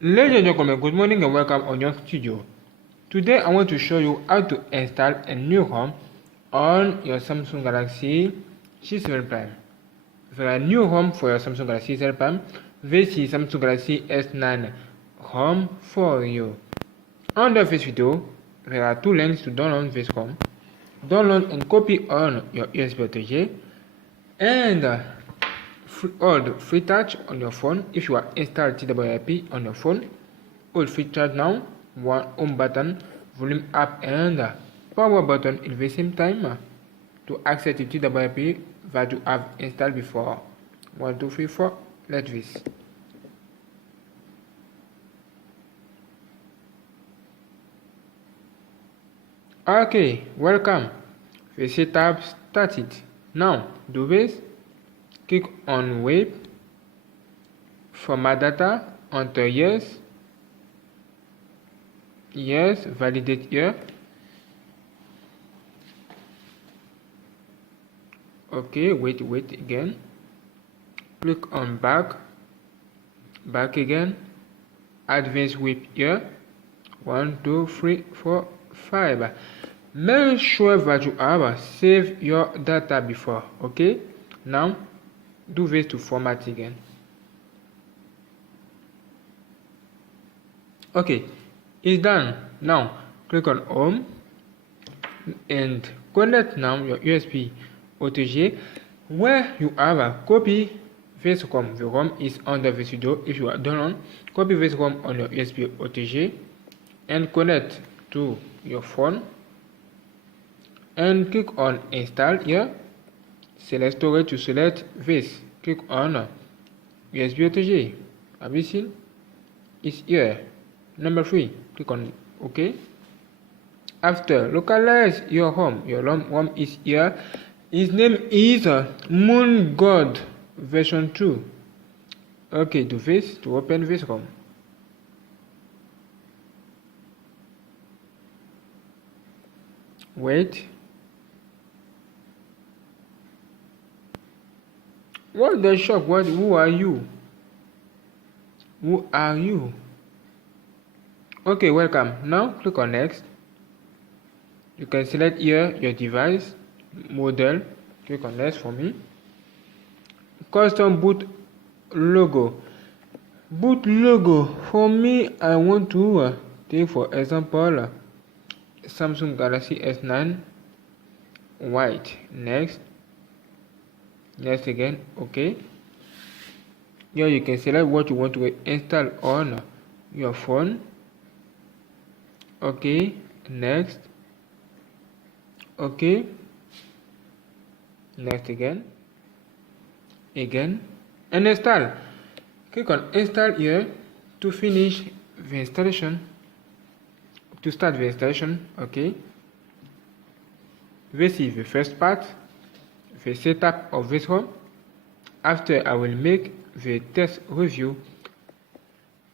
Ladies and gentlemen, good morning and welcome on GNANGSTUDIO. Today I want to show you how to install a new ROM on your Samsung Galaxy C7 Prime. For a new ROM for your Samsung Galaxy C7 Prime, this is Samsung Galaxy S9 ROM for you. Under this video, there are two links to download this ROM. Download and copy on your USB OTG and hold free touch on your phone. If you are installed TWIP on your phone, hold free touch now, one home button, volume up and power button at the same time to access the TWIP that you have installed before. 1, 2, 3, 4, like this. Okay, welcome. The setup started. Now do this. Click on Web, format data, enter yes, validate here. Okay, wait again. Click on back again, advanced web here. 1, 2, 3, 4, 5. Make sure that you have saved your data before. Okay, now do this to format again. Okay, it's done. Now click on home and connect now your USB OTG where you have a copy this ROM. The ROM is under this video. If you are done, copy this ROM on your USB OTG and connect to your phone and click on install here. Select storage to select this. Click on USB OTG. Have you seen? It's here. Number 3. Click on OK. After, localize your home. Your home is here. Its name is Moon God version 2. Okay, do this to open this ROM. Wait. What the shop? Who are you? Who are you? Okay, welcome. Now click on next. You can select here your device model. Click on next for me. Custom boot logo. Boot logo for me. I want to take for example Samsung Galaxy S9 white. Next again. Okay, here you can select what you want to install on your phone. Okay, next. Okay, next again and install. Click on install here to finish the installation, to start the installation. Okay, this is the first part, the setup of this ROM. After, I will make the test review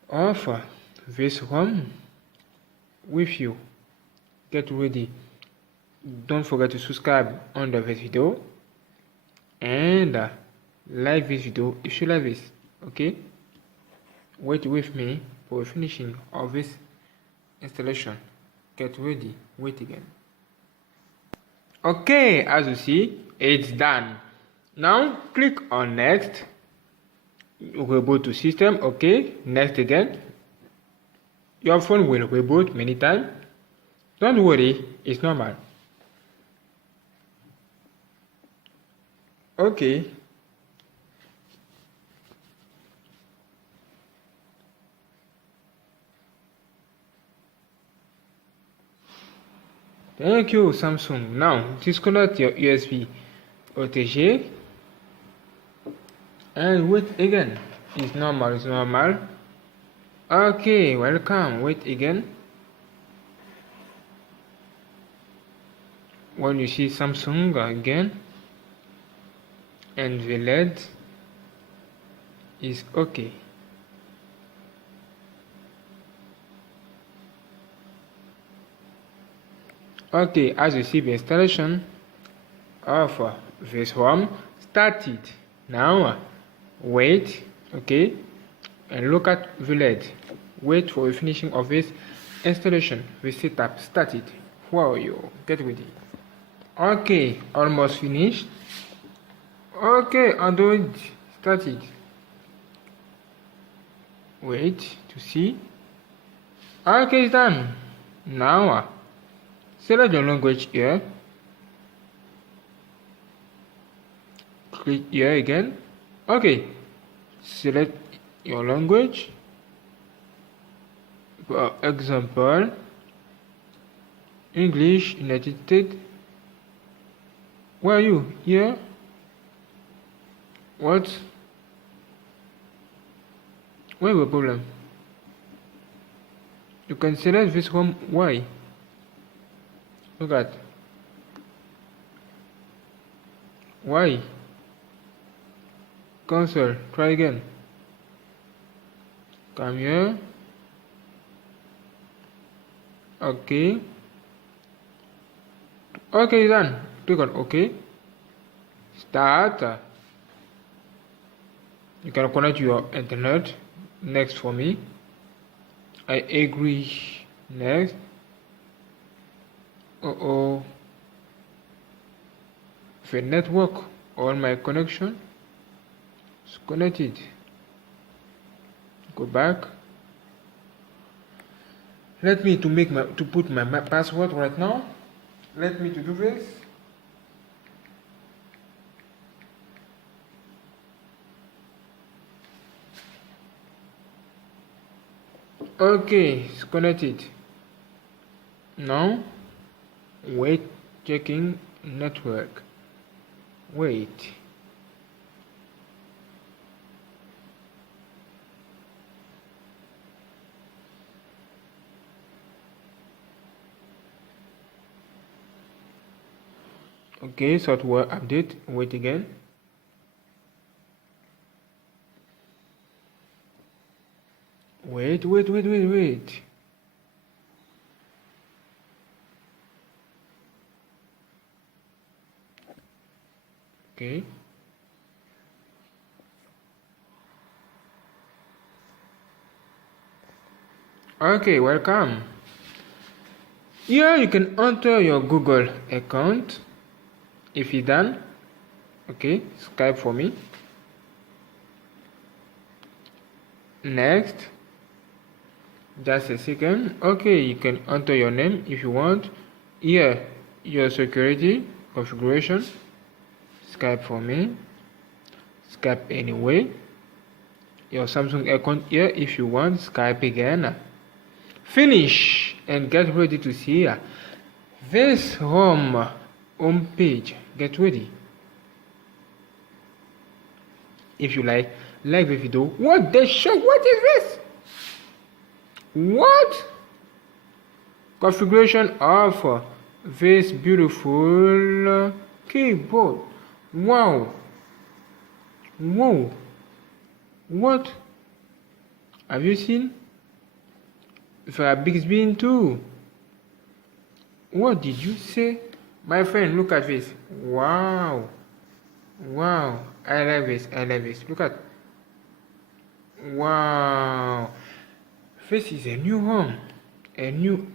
of this ROM with you. Get ready. Don't forget to subscribe under this video and like this video if you like this. Okay, wait with me for finishing of this installation. Get ready. Wait again. Okay, as you see, it's done. Now click on next. Reboot to system. Okay, next again. Your phone will reboot many times. Don't worry, it's normal. Okay. Thank you, Samsung. Now disconnect your USB OTG and wait again. It's normal. Okay, welcome. Wait again. When you see Samsung again and the LED is okay. Okay, as you see, the installation of this ROM started. Now wait, okay, and look at the LED. wait for the finishing of this installation. The setup started for you. Get ready. Okay, almost finished. Okay, Android started. Wait to see. Okay, it's done. Now, select your language here. Click here again. Okay, select your language. For example, English, United States. Where are you? Here? What? Where the problem? You can select this one. Why? Look at. Why? Cancel. Try again. Come here. Okay. Okay, done. Click on OK. Start. You can connect your internet. Next for me. I agree. Next. The network on my connection is connected. Go back. Let me to put my password right now. Let me to do this. Okay, it's connected. Now, wait, checking network. Wait. Okay, software update. Wait again. Wait. Okay. Okay, welcome. Here you can enter your Google account. If it's done, okay, Skype for me. Next, just a second. Okay, you can enter your name if you want. Here, your security configuration. Skype for me. Skype anyway. Your Samsung account here if you want. Skype again. Finish and get ready to see this home page. Get ready. If you like the video. What the shock? What is this? What? Configuration of this beautiful keyboard. Wow. Whoa. What? Have you seen? For a big screen too. What did you say? My friend, look at this. Wow. Wow. I love this. Look at. Wow. This is a new home. A new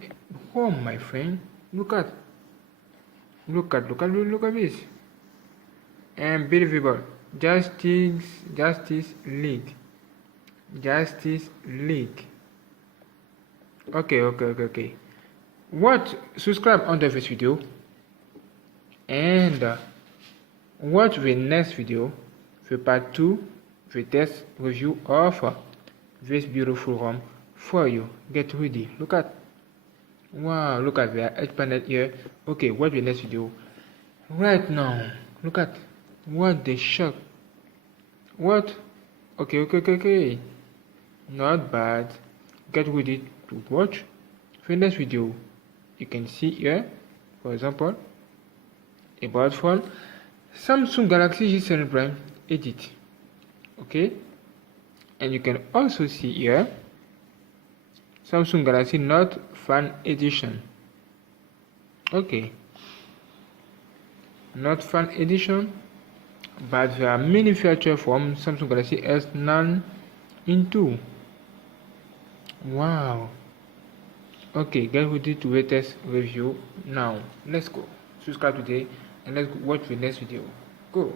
home, my friend. Look at this. Unbelievable. Justice League. Okay. Subscribe under this video and watch the next video, the part 2, the test review of this beautiful home for you. Get ready. Look at. Wow, look at the edge panel here. Okay, watch the next video right now. Look at. What the shock. What? Okay. Not bad. Get ready to watch the next video. You can see here, for example, about phone Samsung Galaxy G7 Prime edit. Okay, and you can also see here Samsung Galaxy Note Fan Edition. Okay, Note Fan Edition, but there are many features from Samsung Galaxy S9 in 2. Wow. Okay, get ready to latest review. Now let's go. Subscribe today and let's watch the next video. Go.